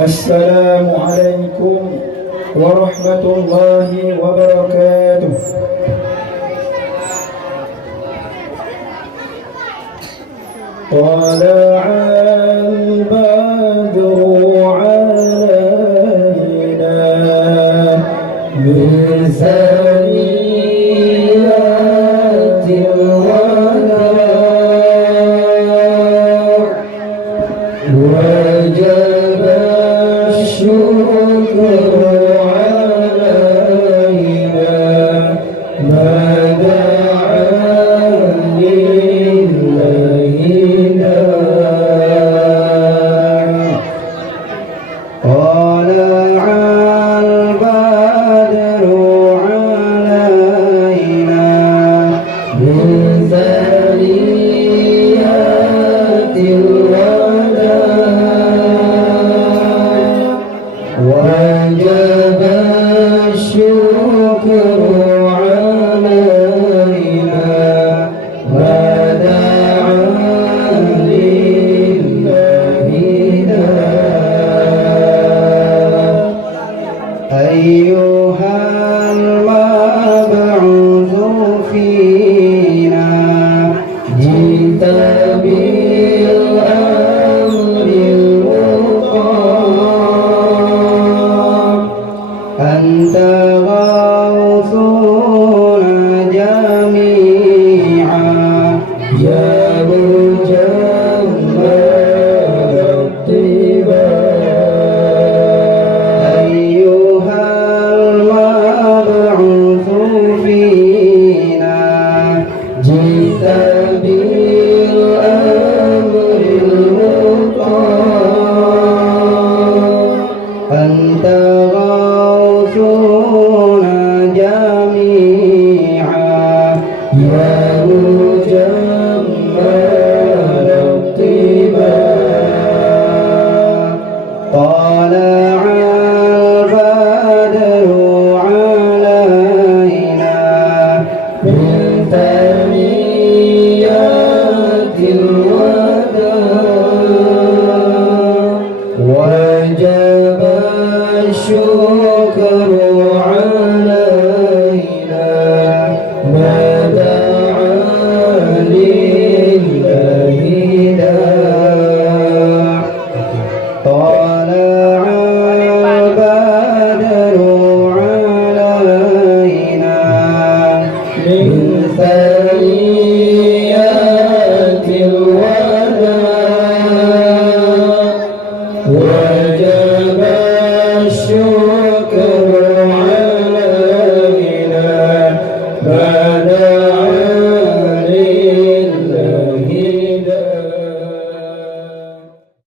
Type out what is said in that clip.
السلام عليكم ورحمة الله وبركاته. طلع البدر علينا من ثنيات الوداع وجب الشكر علينا ما دعا لله داع. طلع البدر علينا من ثنيات الوداع وجب الشكر علينا ما دعا لله داع. أيها المبعوث فينا جئت بالأمر المطاع أنت غوثنا جميعا يا مجمد الطباع. أيها المبعوث فينا جئت